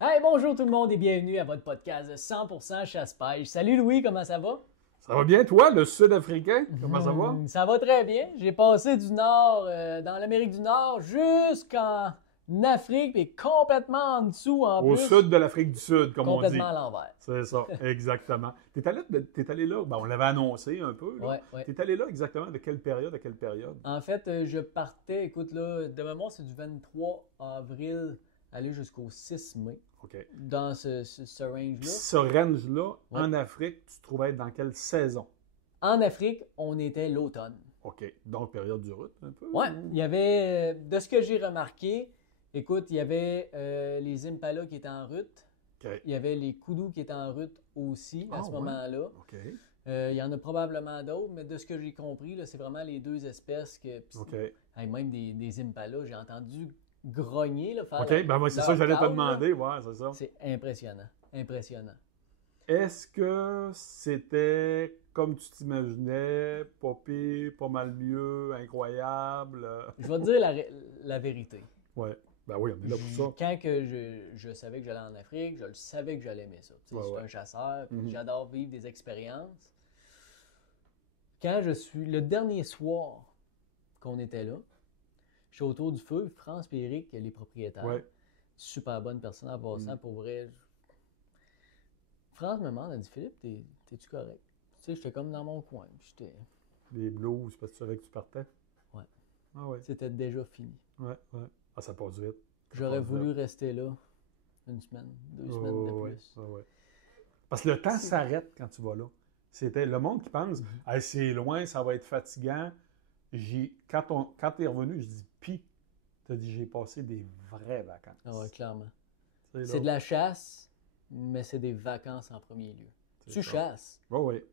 Hey, bonjour tout le monde et bienvenue à votre podcast de 100% chasse-pêche. Salut Louis, comment ça va? Ça va bien, toi, le Sud-Africain? Comment ça va? Ça va très bien. J'ai passé du Nord, dans l'Amérique du Nord, jusqu'en Afrique, et complètement en dessous en Au plus. sud de l'Afrique du Sud, comme on dit. Complètement à l'envers. C'est ça, exactement. T'es allé là, ben, on l'avait annoncé un peu, là. Ouais. T'es allé là exactement de quelle période à quelle période? En fait, je partais, écoute là, de mémoire, c'est du 23 avril aller jusqu'au 6 mai, OK. dans ce Puis range-là. ce range-là, Ouais. en Afrique, tu te trouvais être dans quelle saison? En Afrique, on était l'automne. OK. Donc, période du route, un peu? Ouais, il y avait, de ce que j'ai remarqué, écoute, il y avait les Impala qui étaient en route, OK. il y avait les Koudous qui étaient en route aussi à Ah, ce ouais. moment-là. OK. Il y en a probablement d'autres, mais de ce que j'ai compris, là, c'est vraiment les deux espèces que. OK. Hey, même des Impala, j'ai entendu grogner, là, faire OK, ben moi, c'est leur ça que j'allais te call, là. demander, ouais, c'est ça. C'est impressionnant, impressionnant. Est-ce que c'était comme tu t'imaginais, pas pire, pas mal mieux, incroyable? Je vais te dire la vérité. Ouais. Ben oui, on est là pour ça. Quand que je savais que j'allais en Afrique, je le savais que j'allais aimer ça. Tu sais, Ouais, je suis ouais. un chasseur, puis Mhm. j'adore vivre des expériences. Quand je suis le dernier soir qu'on était là, je suis autour du feu, France et Eric, les propriétaires. Ouais. Super bonne personne en passant, pour vrai. France me demande, elle dit Philippe, t'es-tu correct? Tu sais, j'étais comme dans mon coin. Puis Les blues, parce que tu savais que tu partais? Ouais. Ah ouais. c'était déjà fini. Ouais, ouais. Ah, ça passe vite. J'aurais passe voulu vite. rester là une semaine, 2 Oh, semaines de ouais, plus. ouais, ouais. Parce que le temps s'arrête quand tu vas là. C'était le monde qui pense, hey, c'est loin, ça va être fatigant. Quand t'es revenu, je dis, pis, t'as dit, j'ai passé des vraies vacances. Ah ouais, clairement. C'est C'est de la chasse, mais c'est des vacances en premier lieu. C'est Tu ça. chasses, Ouais, ouais.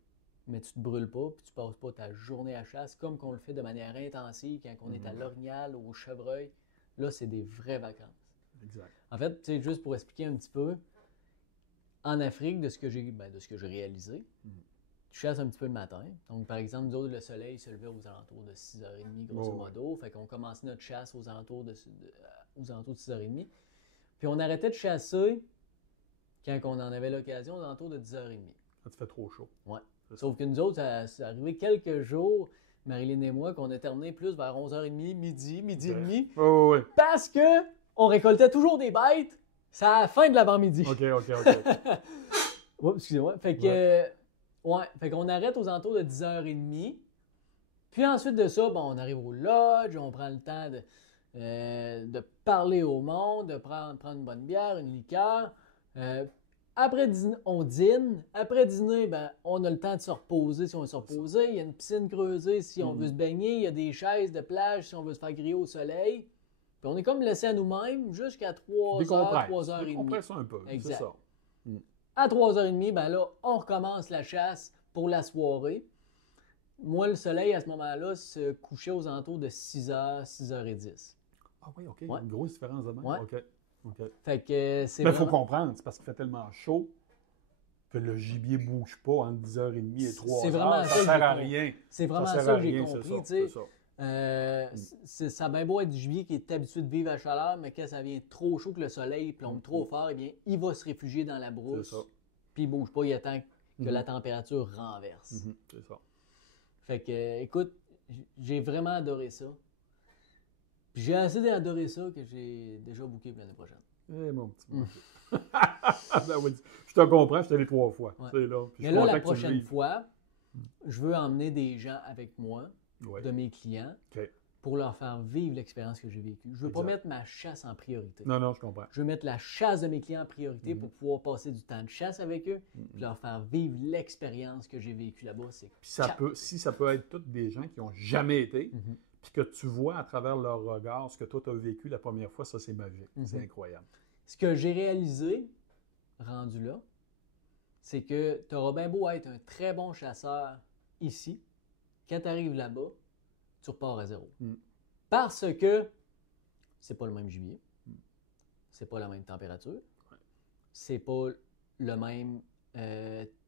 mais tu te brûles pas, puis tu passes pas ta journée à chasse comme qu'on le fait de manière intensive quand on est à l'Orignal ou au Chevreuil. Là, c'est des vraies vacances. Exact. En fait, tu sais, juste pour expliquer un petit peu, en Afrique, de ce que j'ai réalisé, tu chasses un petit peu le matin. Donc, par exemple, nous autres, le soleil se levait aux alentours de 6h30, grosso Ouais. modo. Fait qu'on commençait notre chasse aux alentours de 6h30. Puis on arrêtait de chasser quand on en avait l'occasion, aux alentours de 10h30. Quand tu fais trop chaud. Ouais. C'est Sauf que nous autres, c'est arrivé quelques jours, Marilyn et moi, qu'on a terminé plus vers 11h30, midi et demi, Ouais, ouais, ouais. parce que on récoltait toujours des bêtes, c'est à la fin de l'avant-midi. OK. Oups, excusez-moi. Fait que, fait qu'on arrête aux alentours de 10h30. Puis ensuite de ça, bon, on arrive au lodge, on prend le temps de parler au monde, de prendre une bonne bière, une liqueur. Après dîner, on dîne. Après dîner, ben, on a le temps de se reposer si on veut se reposer. Il y a une piscine creusée si on veut se baigner. Il y a des chaises de plage si on veut se faire griller au soleil. Puis on est comme laissé à nous-mêmes jusqu'à 3h, Décompresse. 3h30. Décompresse un peu. Exact. C'est ça. À 3h30, ben là, on recommence la chasse pour la soirée. Moi, le soleil, à ce moment-là, se couchait aux alentours de 6h, 6h10. Ah oui, OK. Ouais. Une grosse différence de même. Ouais. OK. Fait que c'est Mais il faut vraiment... comprendre, c'est parce qu'il fait tellement chaud que le gibier ne bouge pas entre 10h30 et 3h. C'est vraiment ça que sert j'ai à compris. rien. C'est vraiment sert ça à que j'ai rien, compris, c'est tu sais. ça. Ça a bien beau être du gibier qui est habitué de vivre à chaleur, mais quand ça vient trop chaud que le soleil plombe trop fort, eh bien, il va se réfugier dans la brousse. C'est ça. Puis il bouge pas, il attend que la température renverse. C'est ça. Fait que, écoute, j'ai vraiment adoré ça. Puis j'ai assez adoré ça que j'ai déjà booké pour l'année prochaine. Eh, mon petit monsieur. Ben oui, je te comprends, je suis allé 3 fois. Ouais. C'est là. Puis je Mais suis là, content la que tu le prochaine vives. fois, je veux emmener des gens avec moi, Ouais. de mes clients, OK. pour leur faire vivre l'expérience que j'ai vécue. Je veux pas Exact. mettre ma chasse en priorité. Non, je comprends. Je veux mettre la chasse de mes clients en priorité pour pouvoir passer du temps de chasse avec eux, puis leur faire vivre l'expérience que j'ai vécue là-bas. C'est Puis si ça peut être tous des gens qui n'ont jamais été, puis que tu vois à travers leur regard ce que toi tu as vécu la première fois, ça c'est magique. C'est incroyable. Ce que j'ai réalisé, rendu là, c'est que tu auras bien beau être un très bon chasseur ici, quand tu arrives là-bas, tu repars à zéro. Parce que c'est pas le même gibier, c'est pas la même température, c'est pas le même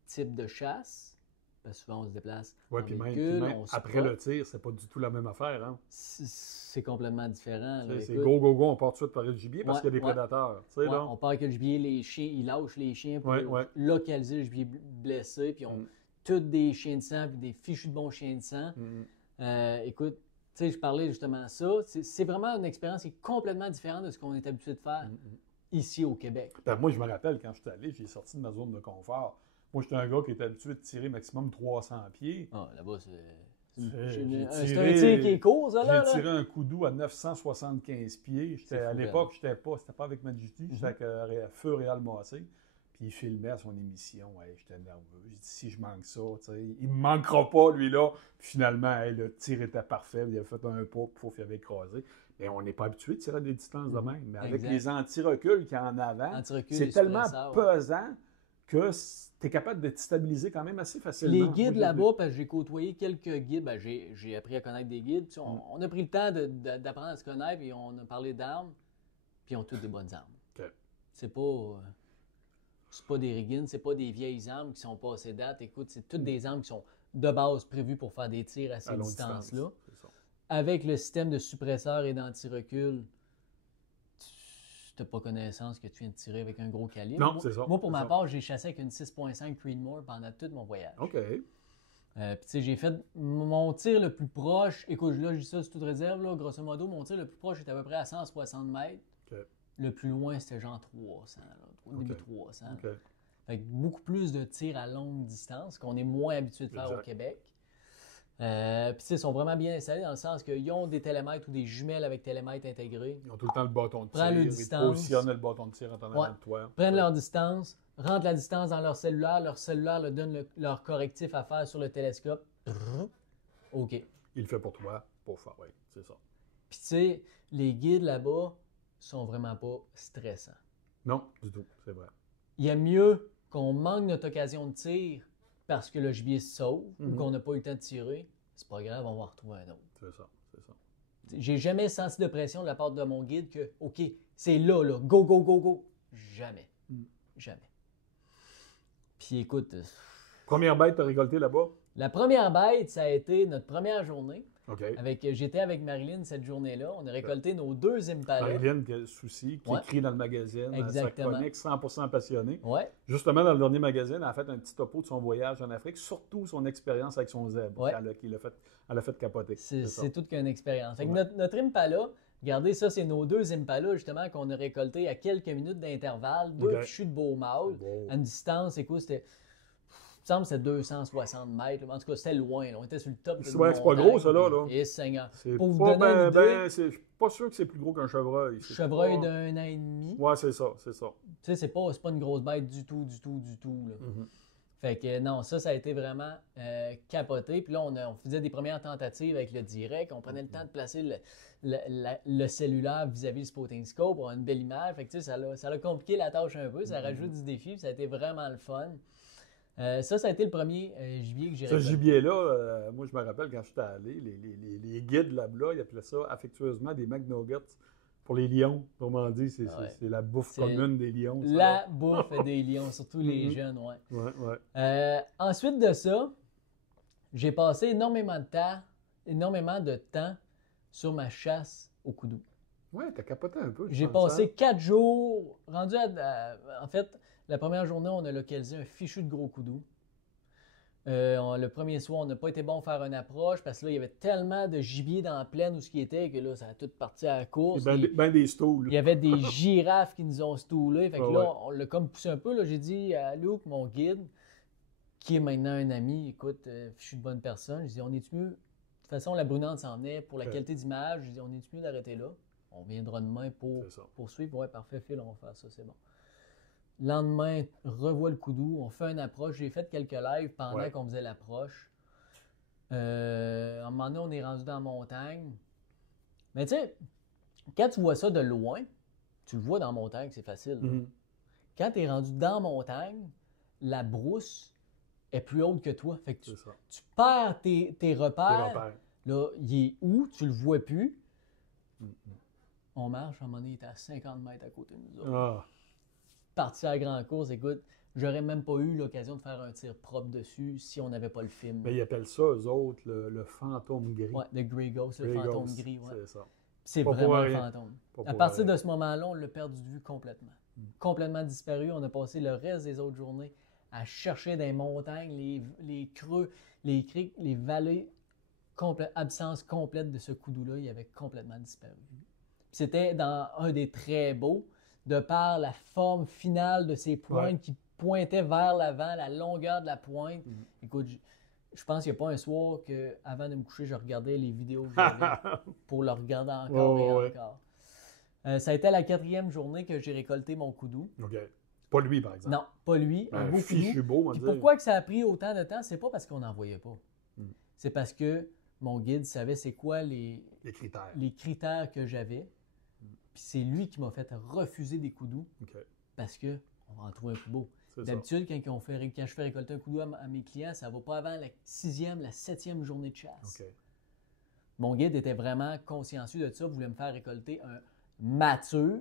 type de chasse, parce que souvent on se déplace Oui, en puis véhicule, même on se après prend. le tir, c'est pas du tout la même affaire. Hein? C'est complètement différent. Tu Là. sais, c'est Écoute, go, go, go, on part tout de suite par le gibier parce ouais, qu'il y a des ouais, prédateurs. Tu sais, ouais, là? on part avec le gibier, les chiens, ils lâchent les chiens pour Ouais, ouais. localiser le gibier blessé, puis ils ont Mm. tous des chiens de sang, puis des fichus de bons chiens de sang. Mm. Écoute, tu sais, je parlais justement de ça. C'est vraiment une expérience qui est complètement différente de ce qu'on est habitué de faire ici au Québec. Ben, moi, je me rappelle, quand je suis allé, j'ai sorti de ma zone de confort. Moi, j'étais un gars qui était habitué de tirer maximum 300 pieds. Ah, là-bas, J'ai c'est un tir qui est court, ça, là. J'ai tiré un coup d'eau à 975 pieds. C'est À fou, l'époque, c'était pas avec Majesty, j'étais avec Feu Réal Massé. Puis il filmait à son émission. Hey, j'étais nerveux. J'ai dit, si je manque ça, il me manquera pas, lui-là. Puis finalement, hey, le tir était parfait. Il avait fait un pas, pouf, il avait écrasé. Mais on n'est pas habitué de tirer à des distances de même. Mais avec Exact. les anti-reculs qu'il y a en avant, Anti-recul, c'est les tellement suppresseurs, ouais. pesant que tu es capable de te stabiliser quand même assez facilement. Les guides Moi, là-bas, parce que j'ai côtoyé quelques guides, ben, j'ai appris à connaître des guides. Puis on a pris le temps d'apprendre à se connaître, puis on a parlé d'armes, puis ils ont toutes des bonnes armes. OK. C'est pas des riggins, c'est pas des vieilles armes qui sont passées date. Écoute, c'est toutes des armes qui sont de base prévues pour faire des tirs à ces longue distances-là. distance, c'est ça. Avec le système de suppresseur et d'anti-recul, tu n'as pas connaissance que tu viens de tirer avec un gros calibre. Non, c'est ça. Moi, pour c'est ma ça. part, j'ai chassé avec une 6.5 Creedmoor pendant tout mon voyage. OK. Puis, tu sais, j'ai fait mon tir le plus proche. Écoute, là, je dis ça sous toute réserve, là, grosso modo, mon tir le plus proche était à peu près à 160 mètres. OK. Le plus loin, c'était genre 300, là, au début 300. OK. Fait que beaucoup plus de tirs à longue distance qu'on est moins habitué de faire Exact. au Québec. Puis, tu sais, ils sont vraiment bien installés dans le sens qu'ils ont des télémètres ou des jumelles avec télémètres intégrés. Ils ont tout le temps le bâton de tir. Prends le Ils distance. positionnent le bâton de tir en avant Ouais. de toi. Prennent leur distance, rentrent la distance dans leur cellulaire leur donne leur correctif à faire sur le télescope. OK. Il le fait pour toi, pour faire. Oui, c'est ça. Puis, tu sais, les guides là-bas sont vraiment pas stressants. Non, du tout, c'est vrai. Il y a mieux qu'on manque notre occasion de tir parce que le gibier se sauve ou Mhm. qu'on n'a pas eu le temps de tirer. C'est pas grave, on va en retrouver un autre. C'est ça, c'est ça. J'ai jamais senti de pression de la part de mon guide que, OK, c'est là, go, go, go, go. Jamais. Mm. Jamais. Puis écoute, Première bête que tu as récoltée là-bas? la première bête, ça a été notre première journée. OK. J'étais avec Marilyn cette journée-là. On a récolté nos 2 impalas. Marilyn, qui a le souci, qui Ouais. écrit dans le magazine, sa Exactement. chronique 100% passionnée. Ouais, Justement, dans le dernier magazine, elle a fait un petit topo de son voyage en Afrique, surtout son expérience avec son zèbre. Ouais. Elle a fait capoter. ça. c'est toute qu'une expérience. Fait que Ouais. notre impala, regardez ça, c'est nos 2 impalas justement qu'on a récoltés à quelques minutes d'intervalle. 2 Ok. fichus de beau mâle. C'est beau. À une distance, écoute, c'était. Il me semble que c'était 260 mètres. En tout cas, c'était loin. Là. On était sur le top de C'est vrai que c'est pas gros, ça, là. Et Seigneur. C'est Pour vous pas donner une idée, je suis pas sûr que c'est plus gros qu'un chevreuil. C'est chevreuil pas- d'1 an et demi. Ouais, c'est ça, c'est ça. Tu sais, c'est pas une grosse bête du tout, du tout, du tout. Là. Mhm. Fait que non, ça a été vraiment capoté. Puis là, on faisait des premières tentatives avec le direct. On prenait le temps de placer le cellulaire vis-à-vis du spotting scope. On a une belle image. Fait que tu sais, ça a compliqué la tâche un peu. Ça rajoute du défi. Puis ça a été vraiment le fun. Ça a été le premier gibier que j'ai Ce récolté. gibier-là, moi, je me rappelle quand j'étais allé, les guides là-bas, ils appelaient ça affectueusement des McNuggets pour les lions. Autrement dit, c'est Ouais. c'est la bouffe C'est commune des lions. ça. La bouffe des lions, surtout les Mhm. jeunes, ouais. Ouais, ouais. Ensuite de ça, j'ai passé énormément de temps sur ma chasse au coudou. Ouais, t'as capoté un peu. je J'ai pense, passé 4 jours, en fait, la première journée, on a localisé un fichu de gros coudou. Le premier soir, on n'a pas été bon faire une approche parce que là, il y avait tellement de gibier dans la plaine où ce qui était que là, ça a tout parti à la course. C'est ben des stools. Il y avait des girafes qui nous ont stoulés. Fait que Ah là, ouais. on l'a comme poussé un peu. Là, j'ai dit à Luke, mon guide, qui est maintenant un ami, écoute, je suis de bonne personne. Je dis, on est-tu mieux? De toute façon, la brunante s'en est pour la Ok. qualité d'image. Je dis, on est-tu mieux d'arrêter là? On viendra demain pour C'est ça. poursuivre. Ouais, parfait, Phil, on va faire ça, c'est bon. Lendemain, revois le coudou, on fait une approche. J'ai fait quelques lives pendant Ouais. qu'on faisait l'approche. À un moment donné, on est rendu dans la montagne. Mais tu sais, quand tu vois ça de loin, tu le vois dans la montagne, c'est facile. là. Mhm. Quand tu es rendu dans la montagne, la brousse est plus haute que toi. Fait que C'est ça. tu perds tes repères. Les repères. Là, il est où? Tu le vois plus. Mhm. On marche, à un moment donné, il est à 50 mètres à côté de nous autres. Ah, parti à la grande course. Écoute, j'aurais même pas eu l'occasion de faire un tir propre dessus si on n'avait pas le film. Mais ils appellent ça, eux autres, le fantôme gris. Ouais, le Grey Ghost, le Grey fantôme Ghost, gris. Ouais. c'est ça. C'est Pas vraiment pour un rien. fantôme. Pas À pour partir rien. de ce moment-là, on l'a perdu de vue complètement. Complètement disparu. On a passé le reste des autres journées à chercher des montagnes, les creux, les criques, les vallées. Absence complète de ce coudou-là. Il avait complètement disparu. Puis c'était dans un des très beaux, de par la forme finale de ses pointes qui pointaient vers l'avant, la longueur de la pointe. Écoute, je pense qu'il n'y a pas un soir que, avant de me coucher, je regardais les vidéos que j'avais pour le regarder encore et encore. Ça a été la 4e journée que j'ai récolté mon coudou. OK. Pas lui, par exemple. Non, pas lui. Un beau fichu coudou. beau, on va Puis dire. pourquoi que ça a pris autant de temps? C'est pas parce qu'on n'en voyait pas. C'est parce que mon guide savait c'est quoi les critères que j'avais. Puis c'est lui qui m'a fait refuser des coudous parce qu'on va en trouver un plus beau. D'habitude, quand je fais récolter un coudou à mes clients, ça ne va pas avant la 6e, la 7e journée de chasse. Mon guide était vraiment consciencieux de ça, voulait me faire récolter un mature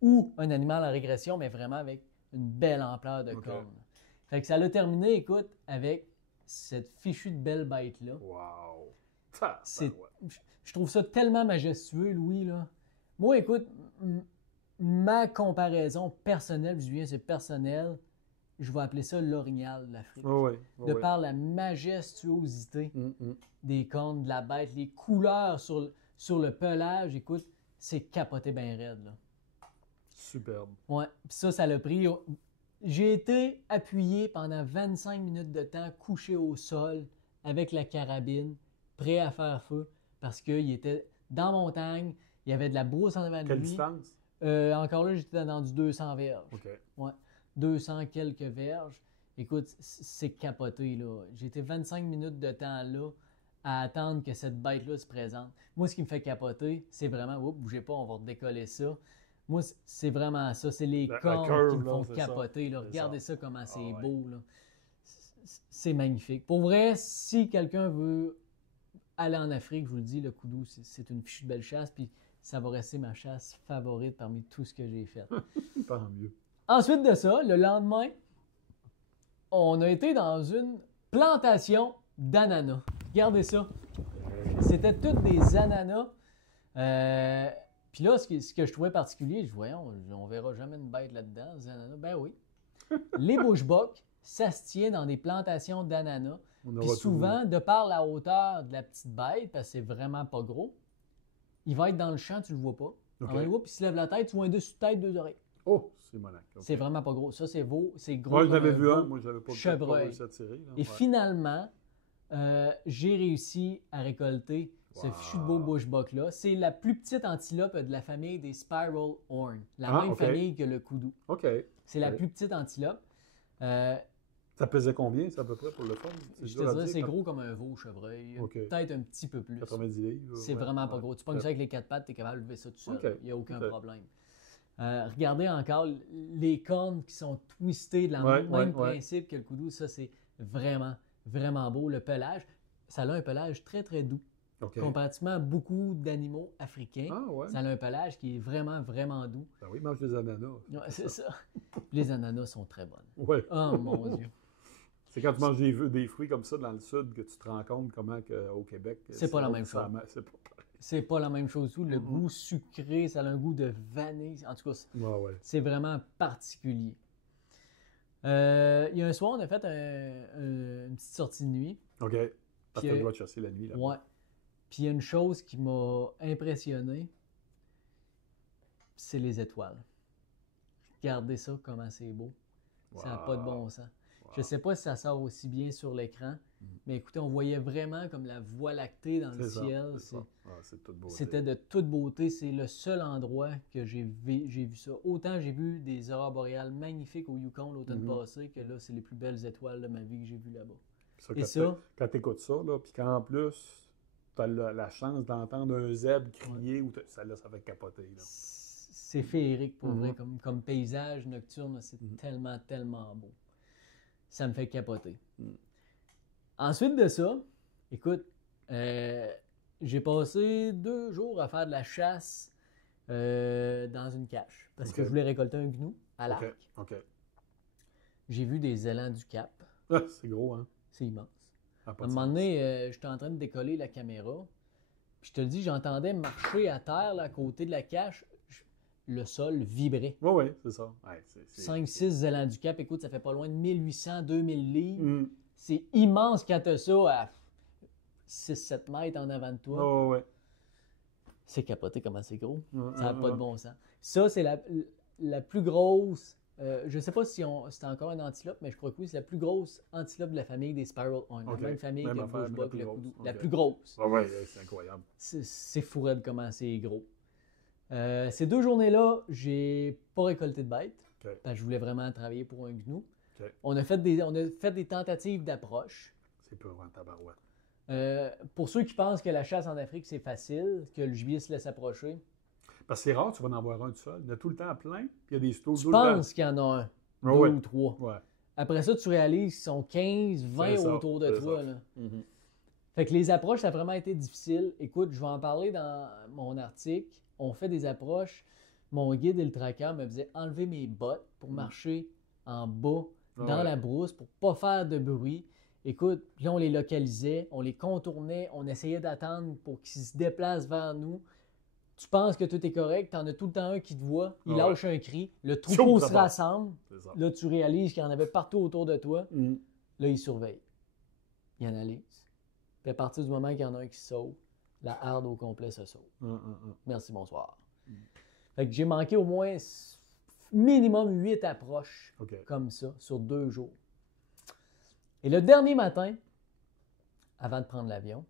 ou un animal en régression, mais vraiment avec une belle ampleur de cornes. Fait que ça l'a terminé, écoute, avec cette fichue de belle bête-là. Wow! Je trouve ça tellement majestueux, Louis, là. Moi, écoute, ma comparaison personnelle, Julien, c'est personnel, je vais appeler ça l'orignal de l'Afrique. Par la majestuosité des cornes de la bête, les couleurs sur le pelage, écoute, c'est capoté bien raide, là. Superbe. Ouais, puis ça l'a pris. J'ai été appuyé pendant 25 minutes de temps, couché au sol, avec la carabine, prêt à faire feu, parce qu'il était dans la montagne, il y avait de la brousse en avant de lui. Quelle distance? Encore là, j'étais dans du 200 verges. Ouais, 200 quelques verges. Écoute, c'est capoté, là. J'ai été 25 minutes de temps là à attendre que cette bête-là se présente. Moi, ce qui me fait capoter, c'est vraiment, oups, bougez pas, on va redécoller ça. Moi, c'est vraiment ça. C'est les cornes qui me font capoter. Là. Regardez ça comment c'est beau. Là. C'est magnifique. Pour vrai, si quelqu'un veut aller en Afrique, je vous le dis, le coudou, c'est une fichue de belle chasse. Puis ça va rester ma chasse favorite parmi tout ce que j'ai fait. Tant mieux. Ensuite de ça, le lendemain, on a été dans une plantation d'ananas. Regardez ça. C'était toutes des ananas. Puis là, ce que je trouvais particulier, je dis, voyons, on verra jamais une bête là-dedans, des ananas. Ben oui. Les bushbucks, ça se tient dans des plantations d'ananas. Puis souvent, de par la hauteur de la petite bête, parce que c'est vraiment pas gros, il va être dans le champ, tu le vois pas. Puis il se lève la tête, tu vois un dessus de tête, 2 oreilles. Oh, c'est monac. C'est vraiment pas gros. Ça, c'est gros. Moi, je l'avais vu un, moi, j'avais pas réussi à tirer. Là. Et finalement, j'ai réussi à récolter ce fichu de beau bushbuck-là. C'est la plus petite antilope de la famille des Spiral Horn. La même famille que le coudou. C'est la plus petite antilope. Ça pesait combien, ça, à peu près, pour le fun? Je te dirais, c'est gros comme un veau chevreuil. Peut-être un petit peu plus. 90 livres. C'est vraiment pas gros. Tu pognes ça avec les 4 pattes, tu es capable de lever ça tout seul. Il n'y a aucun problème. Regardez encore les cornes qui sont twistées de la même principe que le coudou. Ça, c'est vraiment, vraiment beau. Le pelage, ça a un pelage très, très doux. Comparativement à beaucoup d'animaux africains, ça a un pelage qui est vraiment, vraiment doux. Ben oui, mange des ananas. C'est ça. Les ananas sont très bonnes. Oh mon Dieu. C'est quand tu manges des fruits comme ça dans le sud que tu te rends compte comment au Québec... C'est pas la même chose. C'est pas la même chose. Le goût sucré, ça a un goût de vanille. En tout cas, c'est vraiment particulier. Il y a un soir, on a fait une petite sortie de nuit. OK. Parce que tu as le droit de chasser la nuit. Là. Ouais. Puis il y a une chose qui m'a impressionné, c'est les étoiles. Regardez ça, comment c'est beau. Ça n'a pas de bon sens. Je ne sais pas si ça sort aussi bien sur l'écran, mais écoutez, on voyait vraiment comme la voie lactée dans le ciel. C'était de toute beauté. C'est le seul endroit que j'ai vu ça. Autant j'ai vu des aurores boréales magnifiques au Yukon l'automne passé, que là, c'est les plus belles étoiles de ma vie que j'ai vues là-bas. Quand tu écoutes ça, puis qu'en plus, tu as la chance d'entendre un zèbre crier, ça fait capoter. Là. C'est féerique pour vrai, comme paysage nocturne, c'est tellement, tellement beau. Ça me fait capoter. Ensuite de ça, écoute, j'ai passé 2 jours à faire de la chasse dans une cache. Parce Ok. que je voulais récolter un gnou à l'arc. OK. J'ai vu des élans du Cap. Ah, c'est gros, hein? C'est immense. Ça a À pas un de moment sens. donné, j'étais en train de décoller la caméra. Puis je te le dis, j'entendais marcher à terre, là, à côté de la cache. Le sol vibrait. Oui, oui, c'est ça. Ouais, 5-6 élans du Cap, écoute, ça fait pas loin de 1800-2000 livres. Hum. C'est immense quand tu as ça à 6-7 mètres en avant de toi. Oh, ouais. C'est capoté comment c'est gros. Hum, Ça n'a hum, pas de hum. bon sens. Ça, c'est la plus grosse. Je ne sais pas si c'est encore un antilope, mais je crois que oui, c'est la plus grosse antilope de la famille des Spiral Horn. Ok. La même famille Même que le affaire, mais la bushbuck, plus le grosse. koudou. Ok. La plus grosse. Ah ouais, c'est incroyable. C'est fou raide comment c'est gros. Ces 2 journées-là, j'ai pas récolté de bêtes. Ok. Parce que je voulais vraiment travailler pour un gnou. Ok. On a fait des tentatives d'approche. C'est pas vraiment tabarouette. Pour ceux qui pensent que la chasse en Afrique, c'est facile, que le gibier se laisse approcher, Parce que c'est rare, tu vas en avoir un tout seul. Il y en a tout le temps plein, puis il y a des stoules. tu penses qu'il y en a un, Ah 2 ouais. ou 3. Ouais. Après ça, tu réalises qu'ils sont 15, 20 C'est ça, autour de c'est toi. ça. Là. Mhm. Fait que les approches, ça a vraiment été difficile. Écoute, je vais en parler dans mon article. On fait des approches. Mon guide et le tracker me faisaient enlever mes bottes pour marcher en bas Ah dans ouais. la brousse pour pas faire de bruit. Écoute, puis là, on les localisait, on les contournait, on essayait d'attendre pour qu'ils se déplacent vers nous. Tu penses que tout est correct, t'en as tout le temps un qui te voit, il Ah lâche un cri, le troupeau ça se part. rassemble, C'est ça. là, tu réalises qu'il y en avait partout autour de toi. Mhm. Là, il surveille. Il analyse. Puis à partir du moment qu'il y en a un qui se sauve, la harde au complet se sauve. Merci, bonsoir. Fait que j'ai manqué au moins minimum 8 approches OK. comme ça sur 2 jours. Et le dernier matin, avant de prendre l'avion,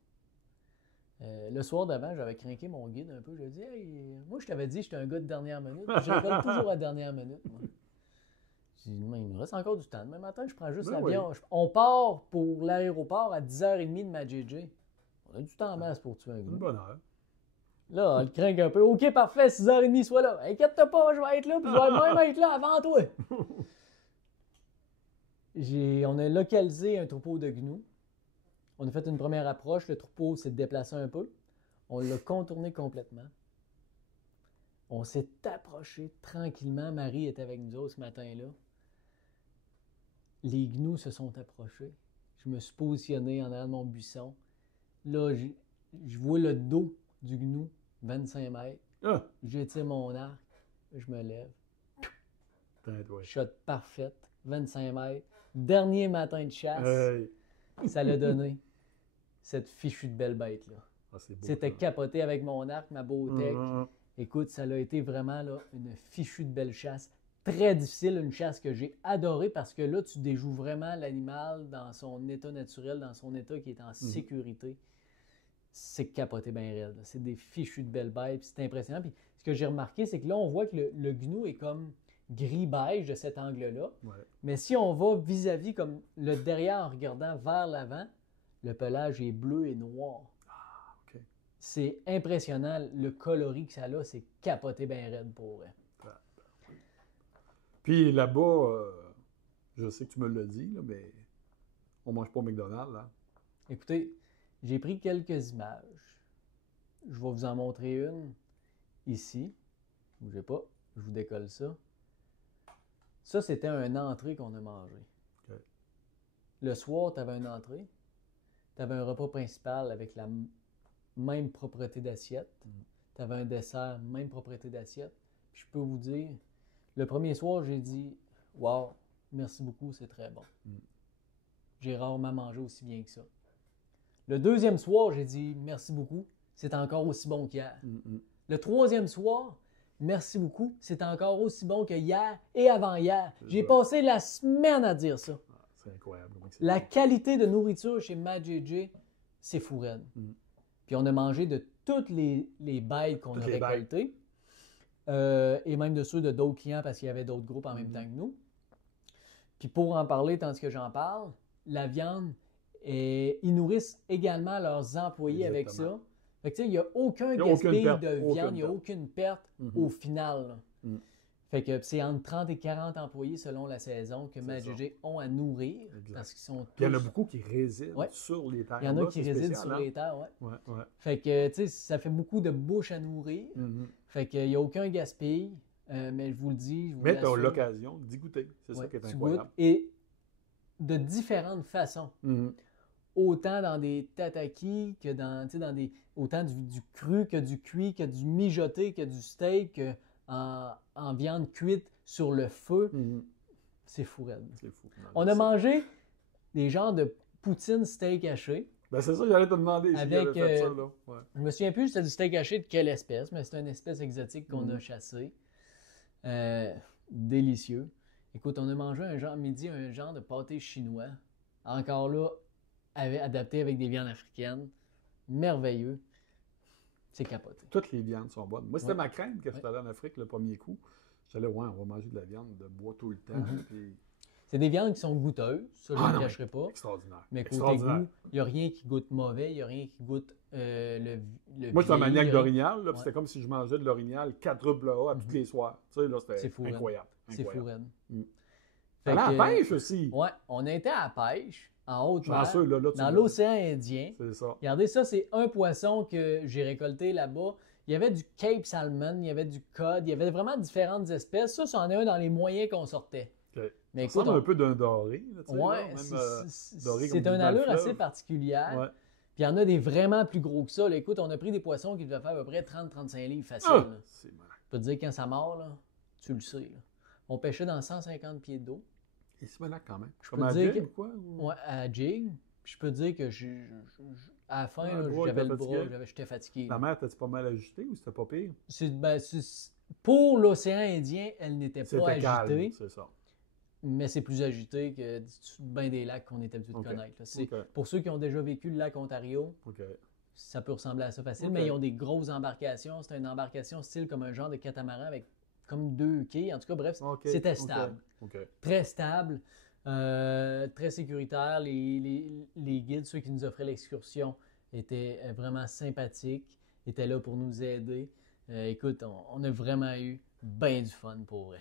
le soir d'avant, j'avais craqué mon guide un peu. Je lui ai dit, hey, moi, je t'avais dit que j'étais un gars de dernière minute. Je récolte toujours à dernière minute, moi. J'ai dit, mais il me reste encore du temps. Demain matin, je prends juste Ben l'avion. oui. On part pour l'aéroport à 10h30 de ma JJ. On a du temps en masse pour tuer un Une gars. bonne heure. Là, on le craint un peu. OK, parfait, 6h30, sois là. Inquiète-toi pas, je vais être là, puis je vais même être là avant toi. On a localisé un troupeau de gnous. On a fait une première approche. Le troupeau s'est déplacé un peu. On l'a contourné complètement. On s'est approché tranquillement. Marie était avec nous autres ce matin-là. Les gnous se sont approchés. Je me suis positionné en arrière de mon buisson. Là, je vois le dos du gnou, 25 mètres. Ah! J'étire mon arc. Je me lève. Putain, toi. Shot parfaite. 25 mètres. Dernier matin de chasse. Hey. Ça l'a donné. Cette fichue de belle bête-là. Ah, c'est beau. C'était ça. capoté avec mon arc, ma beauté. Mhm. Écoute, ça a été vraiment là, une fichue de belle chasse. Très difficile, une chasse que j'ai adorée parce que là, tu déjoues vraiment l'animal dans son état naturel, dans son état qui est en sécurité. C'est capoté bien raide. C'est des fichus de belles bêtes, puis c'est impressionnant. Puis ce que j'ai remarqué, c'est que là, on voit que le gnou est comme gris-beige de cet angle-là. Ouais. Mais si on va vis-à-vis comme le derrière en regardant vers l'avant, le pelage est bleu et noir. OK. C'est impressionnant, le coloris que ça a, c'est capoté bien raide pour vrai. Puis là-bas, je sais que tu me l'as dit, là, mais on mange pas au McDonald's, là. Écoutez, j'ai pris quelques images. Je vais vous en montrer une ici. Bougez pas, je vous décolle ça. Ça, c'était un entrée qu'on a mangé. OK. Le soir, tu avais une entrée. Tu avais un repas principal avec la même propreté d'assiette. Tu avais un dessert, même propreté d'assiette. Puis je peux vous dire, le premier soir, j'ai dit « Wow, merci beaucoup, c'est très bon. J'ai rarement mangé aussi bien que ça. » Le deuxième soir, j'ai dit « Merci beaucoup, c'est encore aussi bon qu'hier. » Le troisième soir, « Merci beaucoup, c'est encore aussi bon que hier et avant-hier. » J'ai ça. passé la semaine à dire ça. Ah, c'est incroyable. comment c'est La bon. qualité de nourriture chez MadJJ, c'est fou raide. Puis on a mangé de toutes les bêtes qu'on a Toutes les bêtes. récoltées. Et même de ceux de d'autres clients parce qu'il y avait d'autres groupes en même temps que nous. Puis pour en parler, tandis que j'en parle, la viande, ils nourrissent également leurs employés avec ça. Exactement. Fait que tu sais, il n'y a aucun Il y a aucune gaspillage perte, de aucune viande, il n'y a perte. aucune perte au final. Là. Fait que c'est entre 30 et 40 employés selon la saison que MadJJ ont à nourrir Exact. parce qu'ils sont Puis il y en a tous- beaucoup qui résident Ouais. sur les terres. Il y en a là, qui c'est résident spécial, sur hein? les terres, ouais. Ouais, ouais. Fait que, tu sais, ça fait beaucoup de bouches à nourrir. Fait qu'il n'y a aucun gaspille, mais je vous le dis, je vous Mais tu as l'assure, l'occasion d'y goûter. C'est ça ouais, qui est tu incroyable. goûtes, et de différentes façons. Mhm. Autant dans des tatakis que dans, tu sais, dans des, autant du cru que du cuit, que du mijoté, que du steak, que en viande cuite sur le feu. Mhm. C'est fou, raide. C'est fou. Non, On je a sais. mangé des genres de poutine steak haché. Ben, c'est ça, j'allais te demander si Avec, j'avais fait ça. Là. Ouais. Je me souviens plus c'était du steak haché de quelle espèce, mais c'est une espèce exotique qu'on a Mhm. chassé. Délicieux. Écoute, on a mangé midi un genre de pâté chinois. Encore là, adapté avec des viandes africaines. Merveilleux. C'est capoté. Toutes les viandes sont bonnes. Moi, c'était Ouais. ma crainte quand je suis allé en Afrique le premier coup. J'allais, ouais, on va manger de la viande de bois tout le temps. Mhm. Puis... C'est des viandes qui sont goûteuses, ça je ne Ah le non, cacherai pas. Extraordinaire. Mais côté Extraordinaire. goût, il n'y a rien qui goûte mauvais, il n'y a rien qui goûte le Moi, j'étais un vieilli, maniaque rien. d'orignal. Là, puis Ouais. C'était comme si je mangeais de l'orignal quadruple A à tous les soirs. Tu sais, là, C'est c'était fou, raide. incroyable. C'est fou, Incroyable. raide. Mm. Fait T'allais à que, la pêche aussi. Ouais, on était à la pêche, en haute mer, Chanceux, là, tu dans l'as- l'océan Indien. C'est ça. Regardez ça, c'est un poisson que j'ai récolté là-bas. Il y avait du Cape Salmon, il y avait du cod, il y avait vraiment différentes espèces. Ça, c'en est un dans les moyens qu'on sortait. OK. Mais Ça écoute, ressemble un peu d'un doré. Là, tu sais, ouais, là, même, doré c'est comme une dit dans le allure assez fleuve. particulière. Ouais. Puis il y en a des vraiment plus gros que ça. Là. Écoute, on a pris des poissons qui devaient faire à peu près 30-35 livres facile. Ah! là. C'est malade. Je peux te dire, quand ça mord, là, tu le sais. Là. On pêchait dans 150 pieds d'eau. Et c'est malade quand même. Je Comme peux à te dire Jig que- ou quoi? Ou... Ouais, à Jig. Puis je peux te dire que à la fin, Ah, là, le bras j'avais était le bras, fatigué? j'étais fatigué. La mer, t'as-tu pas mal ajusté ou c'était pas pire? Pour l'océan Indien, elle n'était pas C'était calme, agitée, c'est ça. mais c'est plus agité que bien des lacs qu'on est habitué de Ok. connaître. Là. C'est- OK. Pour ceux qui ont déjà vécu le lac Ontario, OK. ça peut ressembler à ça facile, Ok. mais ils ont des grosses embarcations. C'est une embarcation style comme un genre de catamaran avec comme 2 quais. En tout cas, bref, OK, c'était OK, stable. OK. Très stable, très sécuritaire. Les guides, ceux qui nous offraient l'excursion, étaient vraiment sympathiques, étaient là pour nous aider. Écoute, on a vraiment eu bien du fun pour vrai.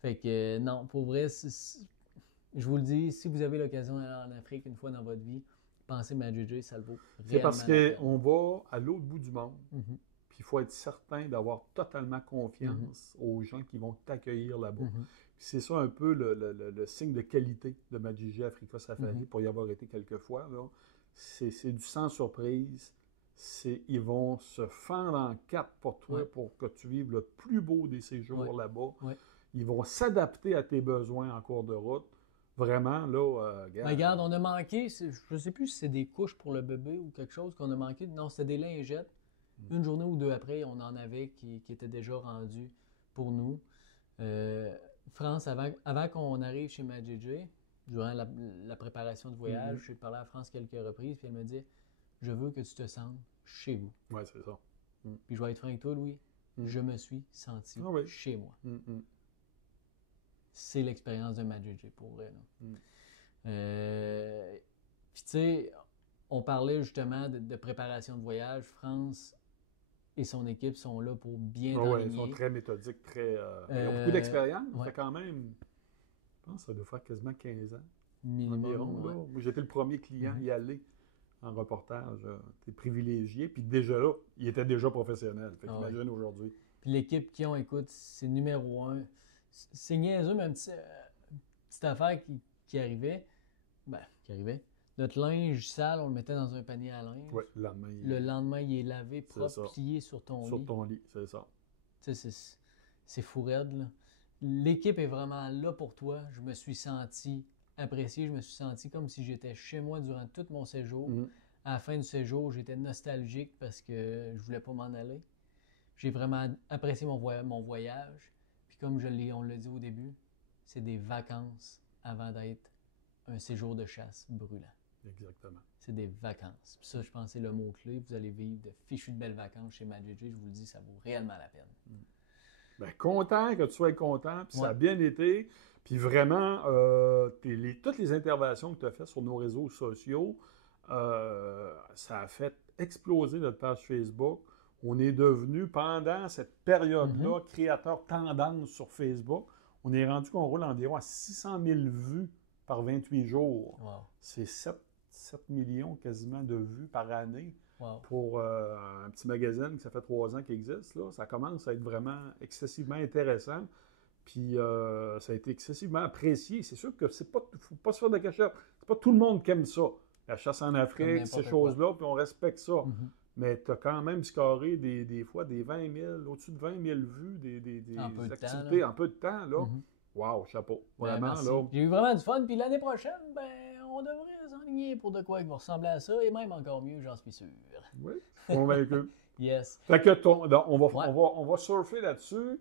Fait que non, pour vrai, je vous le dis, si vous avez l'occasion d'aller en Afrique une fois dans votre vie, pensez Majiji, ça le vaut C'est parce réellement la peine. qu'on va à l'autre bout du monde, Mhm. puis il faut être certain d'avoir totalement confiance aux gens qui vont t'accueillir là-bas. Mhm. Puis c'est ça un peu le signe de qualité de Majiji Africa Safari, Mhm. pour y avoir été quelques fois. Là. C'est du sans surprise. Ils vont se fendre en quatre pour toi Ouais. pour que tu vives le plus beau des séjours Ouais. là-bas. Ouais. Ils vont s'adapter à tes besoins en cours de route. Vraiment, là, Ben, regarde, on a manqué, je ne sais plus si c'est des couches pour le bébé ou quelque chose qu'on a manqué. Non, c'était des lingettes. Une journée ou deux après, on en avait qui étaient déjà rendus pour nous. France, avant qu'on arrive chez Majiji, durant la préparation de voyage, j'ai parlé à France quelques reprises, puis elle me dit « Je veux que tu te sentes chez vous. Oui, c'est ça. » Puis je vais être franc avec toi, Louis, je me suis senti Ah oui. chez moi. Mm. C'est l'expérience de Majiji, pour vrai. Là. Mm. Puis tu sais, on parlait justement de préparation de voyage. France et son équipe sont là pour bien Ah ouais, ils t'enligner. sont très méthodiques, très. Ils ont beaucoup d'expérience. Ça ouais. fait quand même. Je pense que ça doit faire quasiment 15 ans. Minimum, Environ, là. ouais. Moi, j'étais le premier client Mhm. y aller en reportage. T'es privilégié. Puis déjà là, il était déjà professionnel. Fait Ah qu'imagine aujourd'hui. Puis l'équipe qui ont, écoute, c'est numéro 1. C'est niaiseux, mais une petite affaire qui arrivait. Ben, qui arrivait. Notre linge sale, on le mettait dans un panier à linge. Oui, le lendemain, Le lendemain, il est lavé, C'est propre, ça. plié sur ton sur lit. ton lit, c'est ça. Tu sais, c'est fou raide, là. L'équipe est vraiment là pour toi. Je me suis senti apprécié. Je me suis senti comme si j'étais chez moi durant tout mon séjour. Mhm. À la fin du séjour, j'étais nostalgique parce que je voulais pas m'en aller. J'ai vraiment apprécié mon voyage. Puis comme on l'a dit au début, c'est des vacances avant d'être un séjour de chasse brûlant. Exactement. C'est des vacances. Puis ça, je pense que c'est le mot-clé. Vous allez vivre de fichues de belles vacances chez Majiji. Je vous le dis, ça vaut réellement la peine. Ben, content que tu sois content, puis ça a Ouais. bien été. Puis vraiment, toutes les interventions que tu as faites sur nos réseaux sociaux, ça a fait exploser notre page Facebook. On est devenu, pendant cette période-là, créateur tendance sur Facebook. On est rendu qu'on roule environ à 600 000 vues par 28 jours. Wow. C'est 7 millions quasiment de vues par année. Wow. pour un petit magazine qui ça fait 3 ans qu'il existe. Là, ça commence à être vraiment excessivement intéressant. Puis ça a été excessivement apprécié. C'est sûr que c'est pas, faut pas se faire de cachette. C'est pas tout le monde qui aime ça. La chasse en Afrique, ces choses-là, puis on respecte ça. Mais tu as quand même scoré des fois des 20 000, au-dessus de 20 000 vues, des activités en peu de temps. Là. Wow, chapeau. Vraiment, là. J'ai eu vraiment du fun. Puis l'année prochaine, on devrait s'enligner pour de quoi qui va ressembler à ça. Et même encore mieux, j'en suis sûr. Oui, convaincu. Yes. Fait que on va surfer là-dessus.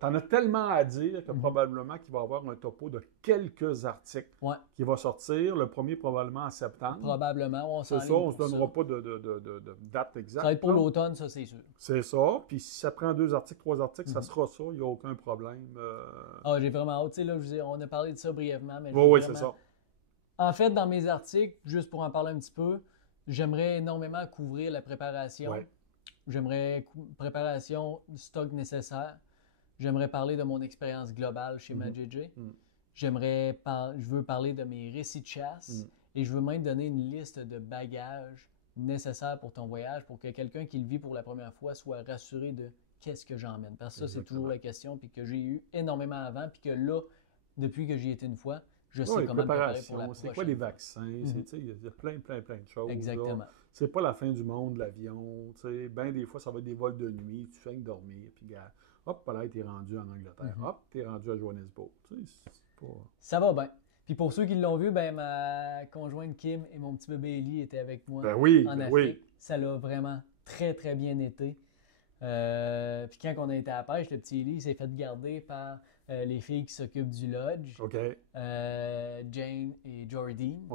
T'en as tellement à dire que probablement qu'il va y avoir un topo de quelques articles qui va sortir. Le premier probablement en septembre. Probablement, on c'est ça, on ne se donnera pas de date exacte. Ça va être pour l'automne, ça c'est sûr. C'est ça. Puis si ça prend 2 articles, 3 articles, ça sera ça. Il n'y a aucun problème. J'ai vraiment hâte. Tu sais, là, on a parlé de ça brièvement. Mais oui, c'est ça. En fait, dans mes articles, juste pour en parler un petit peu, j'aimerais énormément couvrir la préparation. Ouais. J'aimerais préparation, stock nécessaire. J'aimerais parler de mon expérience globale chez MadJJ. Je veux parler de mes récits de chasse et je veux même donner une liste de bagages nécessaires pour ton voyage pour que quelqu'un qui le vit pour la première fois soit rassuré de qu'est-ce que j'emmène. Parce que ça, c'est toujours la question puis que j'ai eu énormément avant puis que là, depuis que j'y étais une fois, je sais comment me préparer pour la prochaine. C'est quoi les vaccins? Il y a plein de choses. Exactement. C'est pas la fin du monde, l'avion. Ben des fois, ça va être des vols de nuit. Tu fais que dormir. Puis, hop, là, t'es rendu en Angleterre. Hop, t'es rendu à Johannesburg. Pas... Ça va bien. Puis pour ceux qui l'ont vu, ma conjointe Kim et mon petit bébé Ellie étaient avec moi en Afrique. Oui. Ça l'a vraiment très, très bien été. Puis quand on a été à la pêche, le petit Ellie s'est fait garder par les filles qui s'occupent du lodge. Jane et Jordine.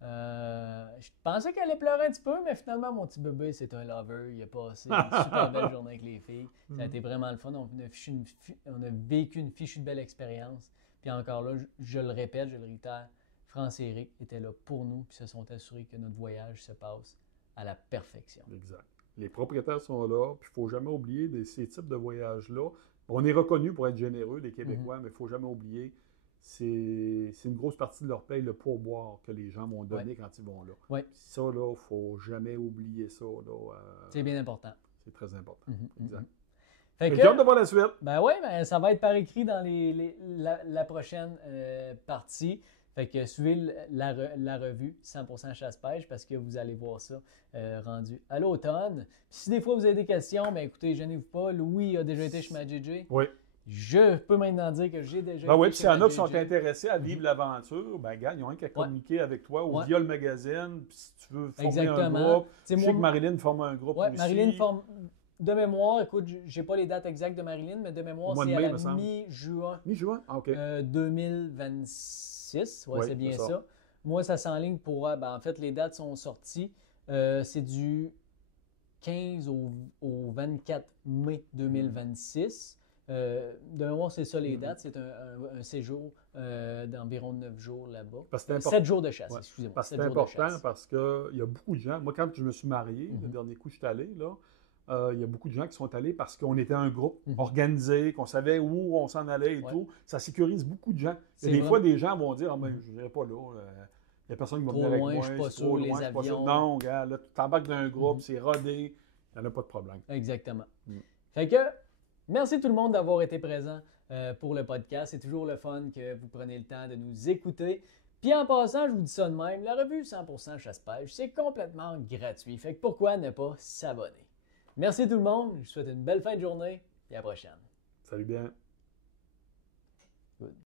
Je pensais qu'elle allait pleurer un petit peu, mais finalement, mon petit bébé, c'est un lover. Il a passé une super belle journée avec les filles. Ça a été vraiment le fun. On a vécu une fichue de belle expérience. Puis encore là, je le répète, je le réitère, France et Eric étaient là pour nous puis se sont assurés que notre voyage se passe à la perfection. Exact. Les propriétaires sont là, puis il ne faut jamais oublier ces types de voyages-là. On est reconnus pour être généreux, les Québécois, mais il ne faut jamais oublier, c'est une grosse partie de leur paye, le pourboire que les gens vont donner quand ils vont là. Ça, il ne faut jamais oublier ça. C'est bien important. C'est très important. Exact. Fait que, j'ai hâte de voir la suite. Ça va être par écrit dans la prochaine partie. Fait que suivez la revue 100% chasse-pêche parce que vous allez voir ça rendu à l'automne. Puis si des fois vous avez des questions, écoutez, gênez-vous pas. Louis a déjà été chez MadJJ. Oui. Je peux maintenant dire que j'ai déjà été puis s'il y en a qui sont intéressés à vivre l'aventure, ils n'ont rien qu'à communiquer avec toi ou via le magazine. Puis si tu veux former un groupe, je sais que Marilyn forme un groupe aussi. Marilyn forme... De mémoire, écoute, j'ai pas les dates exactes de Marilyn, mais de mémoire, c'est à la mi-juin. Mi-juin? Ah, OK. 2026, c'est bien ça. Moi, ça s'enligne pour... en fait, les dates sont sorties. C'est du 15 au 24 mai 2026. De mémoire, c'est ça les dates. C'est un séjour d'environ 9 jours là-bas. 7 jours de chasse, excusez-moi. Parce que c'est important parce qu'il y a beaucoup de gens... Moi, quand je me suis marié, le dernier coup, je suis allé, là... Il y a beaucoup de gens qui sont allés parce qu'on était un groupe organisé, qu'on savait où on s'en allait et tout. Ça sécurise beaucoup de gens. Et des fois, des gens vont dire « je n'irai pas là. Il n'y a personne qui va venir avec moi. Je suis pas sûr, les avions. » Non, gars, là, tu t'embarques dans un groupe, c'est rodé. Il n'y en a pas de problème. Exactement. Fait que, merci tout le monde d'avoir été présent pour le podcast. C'est toujours le fun que vous preniez le temps de nous écouter. Puis en passant, je vous dis ça de même, la revue 100% chasse-pêche, c'est complètement gratuit. Fait que pourquoi ne pas s'abonner? Merci tout le monde, je vous souhaite une belle fin de journée et à la prochaine. Salut bien.